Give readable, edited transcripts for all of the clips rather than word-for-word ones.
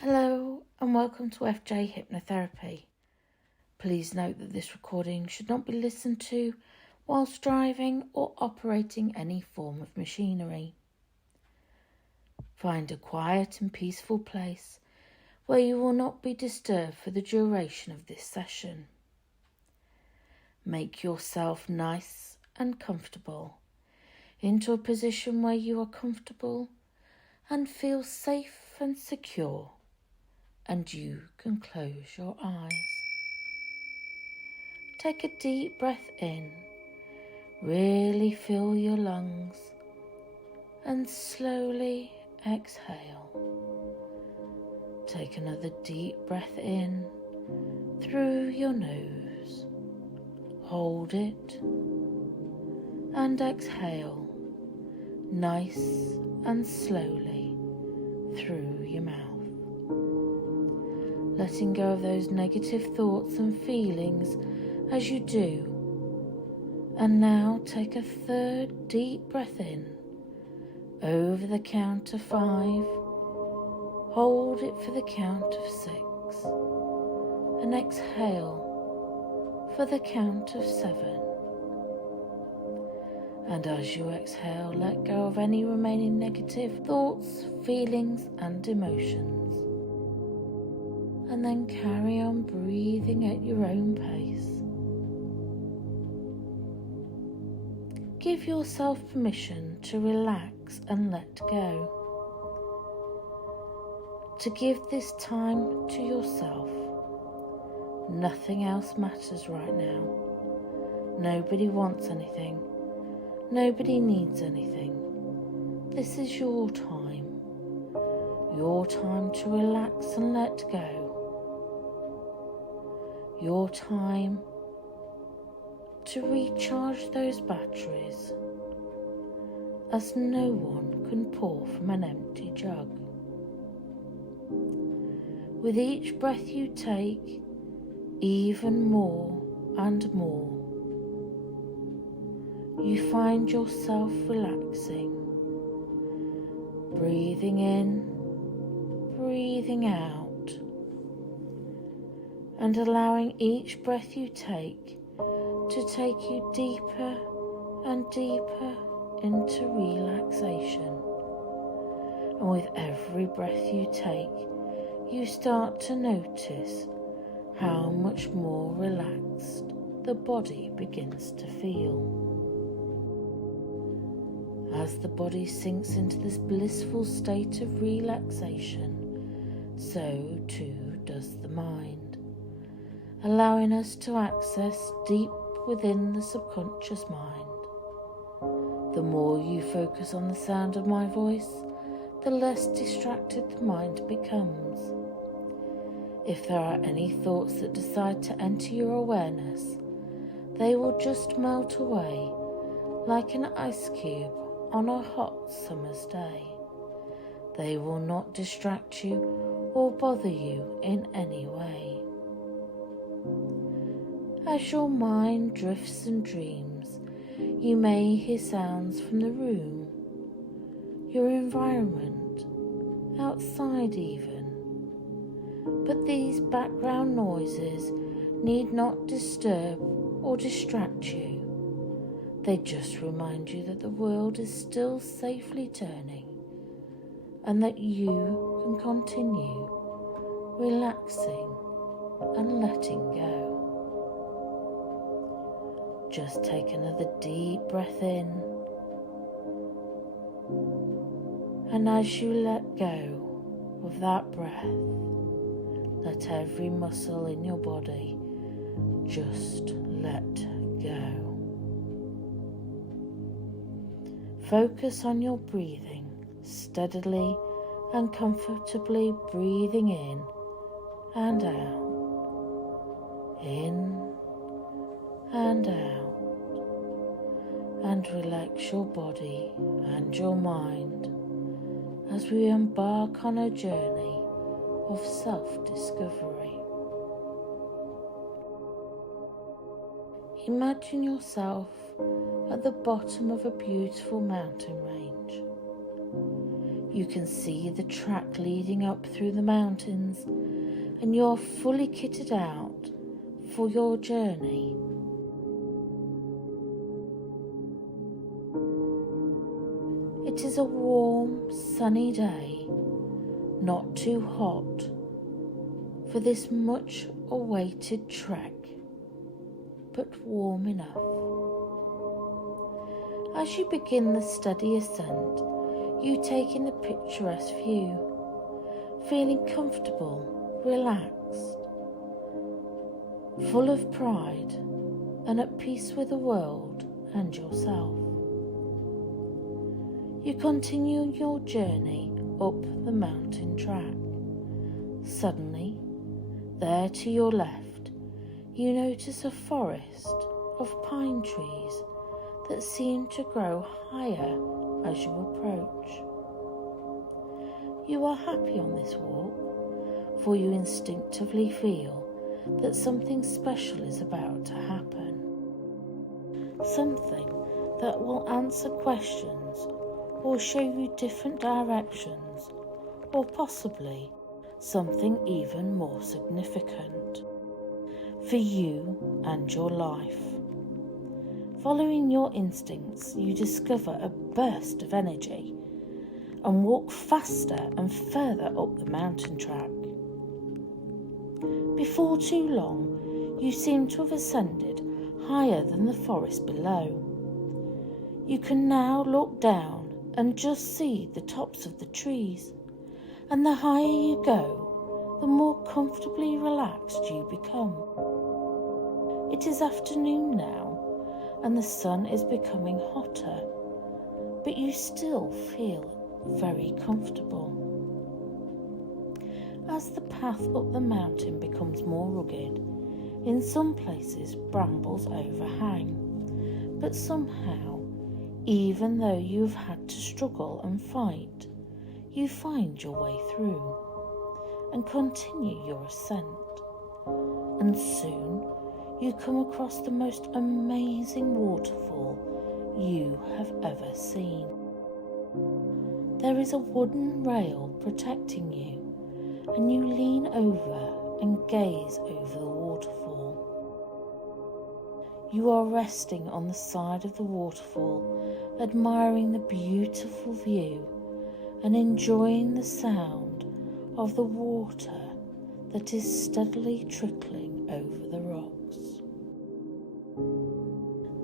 Hello and welcome to FJ Hypnotherapy. Please note that this recording should not be listened to whilst driving or operating any form of machinery. Find a quiet and peaceful place where you will not be disturbed for the duration of this session. Make yourself nice and comfortable into a position where you are comfortable and feel safe and secure, and you can close your eyes. Take a deep breath in, really fill your lungs, and slowly exhale. Take another deep breath in through your nose. Hold it and exhale nice and slowly through your mouth. Letting go of those negative thoughts and feelings as you do. And now take a third deep breath in over the count of 5. Hold it for the count of 6 and exhale for the count of 7. And as you exhale, let go of any remaining negative thoughts, feelings and emotions. And then carry on breathing at your own pace. Give yourself permission to relax and let go. To give this time to yourself. Nothing else matters right now. Nobody wants anything. Nobody needs anything. This is your time. Your time to relax and let go. Your time to recharge those batteries, as no one can pour from an empty jug. With each breath you take, even more and more, you find yourself relaxing, breathing in, breathing out, and allowing each breath you take to take you deeper and deeper into relaxation. And with every breath you take, you start to notice how much more relaxed the body begins to feel. As the body sinks into this blissful state of relaxation, so too does the mind, allowing us to access deep within the subconscious mind. The more you focus on the sound of my voice, the less distracted the mind becomes. If there are any thoughts that decide to enter your awareness, they will just melt away like an ice cube on a hot summer's day. They will not distract you or bother you in any way. As your mind drifts and dreams, you may hear sounds from the room, your environment, outside even. But these background noises need not disturb or distract you. They just remind you that the world is still safely turning and that you can continue relaxing and letting go. Just take another deep breath in, and as you let go of that breath, let every muscle in your body just let go. Focus on your breathing, steadily and comfortably breathing in and out, in and out, and relax your body and your mind as we embark on a journey of self-discovery. Imagine yourself at the bottom of a beautiful mountain range. You can see the track leading up through the mountains, and you're fully kitted out for your journey. It is a warm, sunny day, not too hot for this much-awaited trek, but warm enough. As you begin the steady ascent, you take in the picturesque view, feeling comfortable, relaxed, full of pride, and at peace with the world and yourself. You continue your journey up the mountain track. Suddenly, there to your left, you notice a forest of pine trees that seem to grow higher as you approach. You are happy on this walk, for you instinctively feel that something special is about to happen. Something that will answer questions or show you different directions, or possibly something even more significant for you and your life. Following your instincts, you discover a burst of energy and walk faster and further up the mountain track. Before too long, you seem to have ascended higher than the forest below. You can now look down and just see the tops of the trees, and the higher you go, the more comfortably relaxed you become. It is afternoon now, and the sun is becoming hotter, but you still feel very comfortable. As the path up the mountain becomes more rugged, in some places brambles overhang, but somehow, even though you've had to struggle and fight, you find your way through and continue your ascent. And soon you come across the most amazing waterfall you have ever seen. There is a wooden rail protecting you, and you lean over and gaze over the waterfall. You are resting on the side of the waterfall, admiring the beautiful view and enjoying the sound of the water that is steadily trickling over the rocks.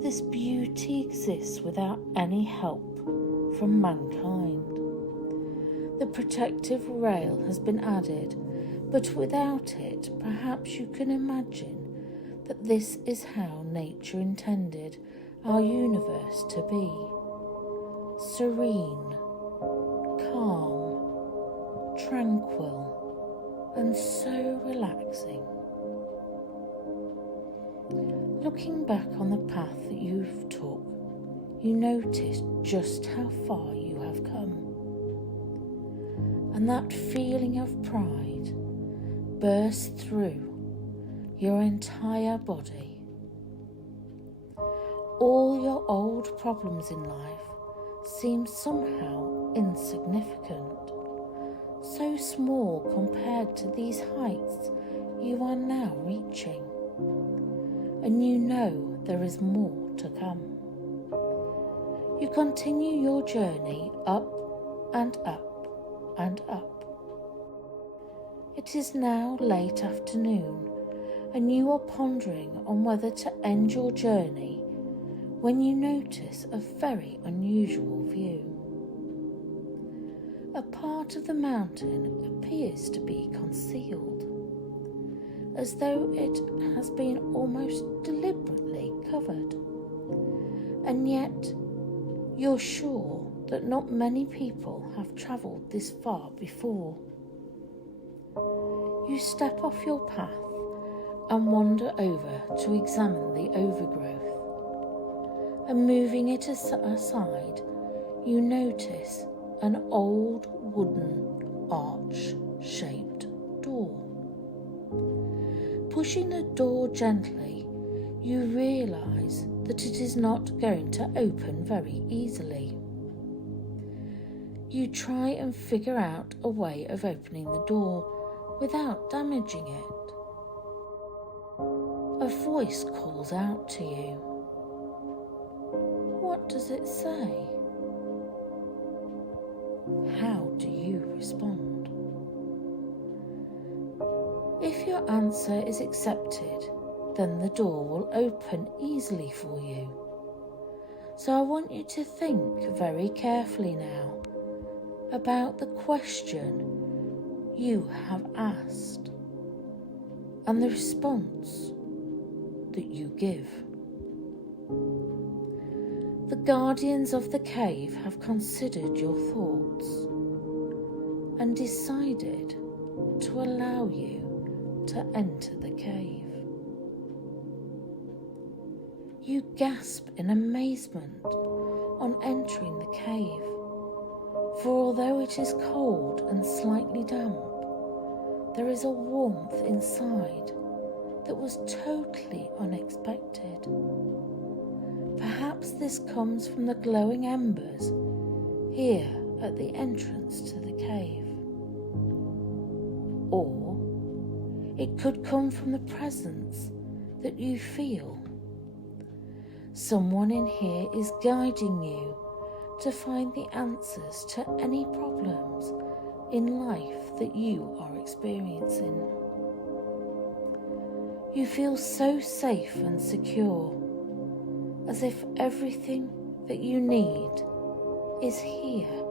This beauty exists without any help from mankind. The protective rail has been added, but without it, perhaps you can imagine that this is how nature intended our universe to be. Serene, calm, tranquil, and so relaxing. Looking back on the path that you've took, you notice just how far you have come. And that feeling of pride bursts through your entire body. All your old problems in life seem somehow insignificant, so small compared to these heights you are now reaching. And you know there is more to come. You continue your journey up and up and up. It is now late afternoon, and you are pondering on whether to end your journey when you notice a very unusual view. A part of the mountain appears to be concealed, as though it has been almost deliberately covered, and yet you're sure that not many people have travelled this far before. You step off your path and wander over to examine the overgrowth, and moving it aside, you notice an old wooden arch-shaped door. Pushing the door gently, you realise that it is not going to open very easily. You try and figure out a way of opening the door without damaging it. A voice calls out to you. What does it say? How do you respond? If your answer is accepted, then the door will open easily for you. So I want you to think very carefully now about the question you have asked and the response that you give. The guardians of the cave have considered your thoughts and decided to allow you to enter the cave. You gasp in amazement on entering the cave, for although it is cold and slightly damp, there is a warmth inside that was totally unexpected. Perhaps this comes from the glowing embers here at the entrance to the cave. Or it could come from the presence that you feel. Someone in here is guiding you to find the answers to any problems in life that you are experiencing. You feel so safe and secure, as if everything that you need is here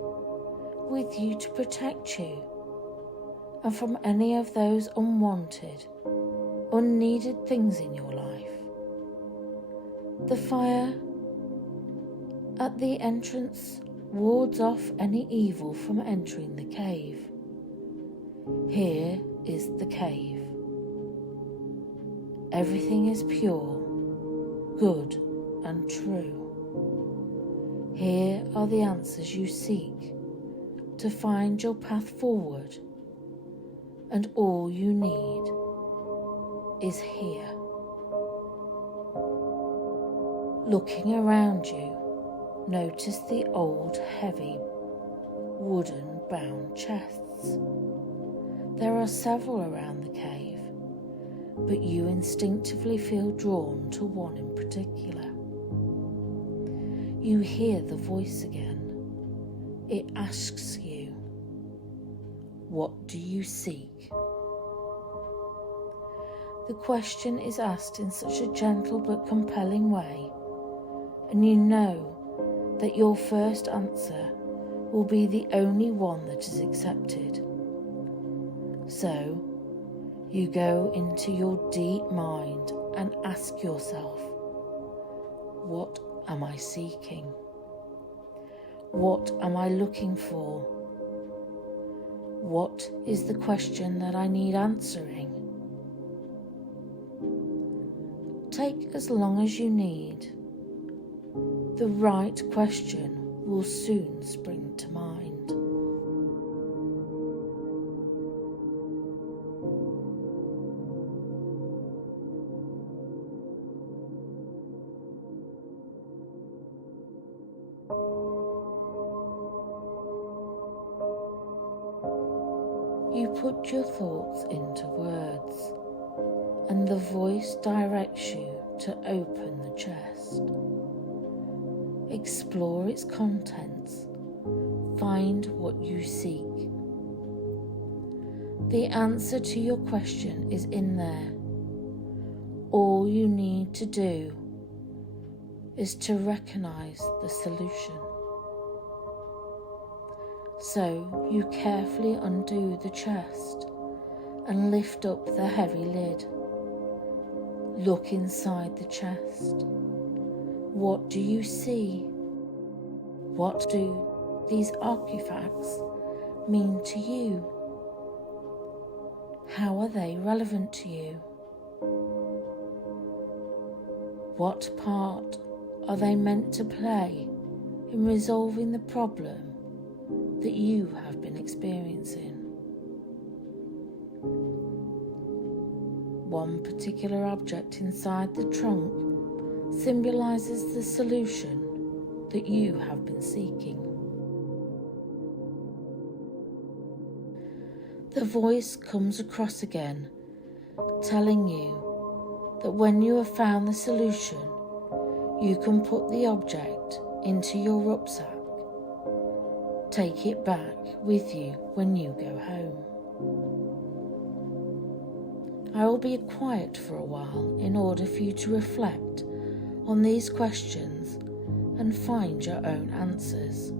with you to protect you and from any of those unwanted, unneeded things in your life. The fire at the entrance wards off any evil from entering the cave. Here is the cave. Everything is pure, good, and true. Here are the answers you seek to find your path forward, and all you need is here. Looking around you, notice the old, heavy, wooden bound chests. There are several around the cave, but you instinctively feel drawn to one in particular. You hear the voice again. It asks you, what do you seek? The question is asked in such a gentle but compelling way, and you know that your first answer will be the only one that is accepted. So, you go into your deep mind and ask yourself, what am I seeking? What am I looking for? What is the question that I need answering? Take as long as you need. The right question will soon spring to mind. You put your thoughts into words, and the voice directs you to open the chest. Explore its contents. Find what you seek. The answer to your question is in there. All you need to do is to recognize the solution. So you carefully undo the chest and lift up the heavy lid. Look inside the chest. What do you see? What do these artifacts mean to you? How are they relevant to you? What part are they meant to play in resolving the problem that you have been experiencing? One particular object inside the trunk symbolizes the solution that you have been seeking. the voice comes across again, telling you that when you have found the solution, you can put the object into your rucksack. Take it back with you when you go home. I will be quiet for a while in order for you to reflect on these questions and find your own answers.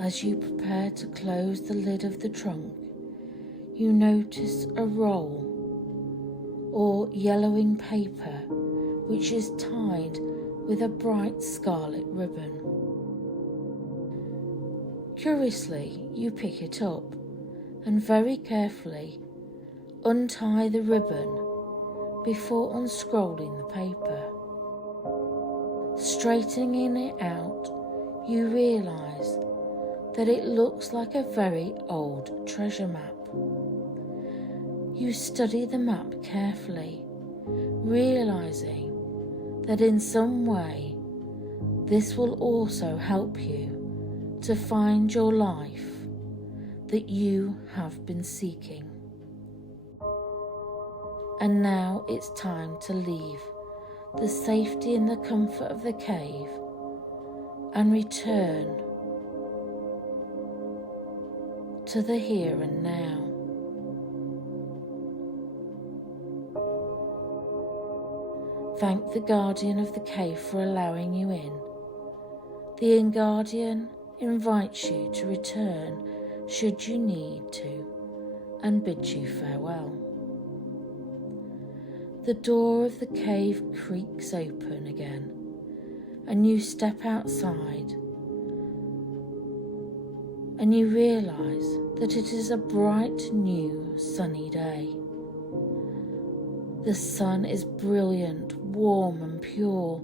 As you prepare to close the lid of the trunk, you notice a roll or yellowing paper which is tied with a bright scarlet ribbon. Curiously, you pick it up and very carefully untie the ribbon before unscrolling the paper. Straightening it out, you realise that it looks like a very old treasure map. You study the map carefully, realising that in some way this will also help you to find your life that you have been seeking. And now it's time to leave the safety and the comfort of the cave and return to the here and now. Thank the guardian of the cave for allowing you in. The guardian invites you to return should you need to and bids you farewell. The door of the cave creaks open again and you step outside and you realise that it is a bright new sunny day. The sun is brilliant, warm and pure.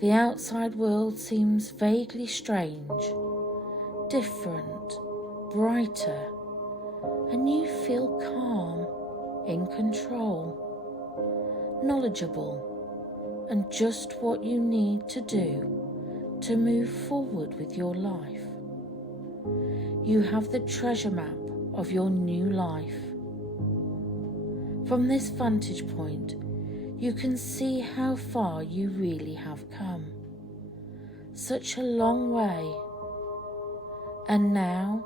The outside world seems vaguely strange, different, brighter, and you feel calm, in control, knowledgeable, and just what you need to do to move forward with your life. You have the treasure map of your new life. From this vantage point, you can see how far you really have come. Such a long way. And now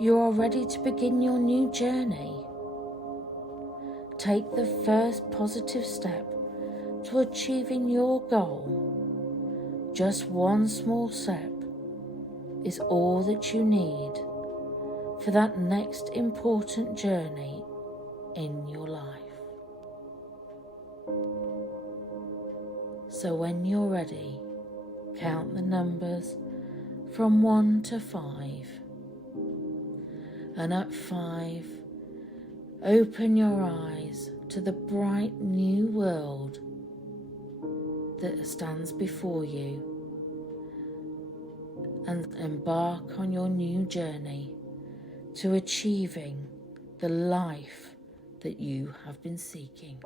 you are ready to begin your new journey. Take the first positive step to achieving your goal. Just one small step is all that you need for that next important journey in your life. So when you're ready, count the numbers from 1 to 5. And at 5, open your eyes to the bright new world that stands before you and embark on your new journey to achieving the life that you have been seeking.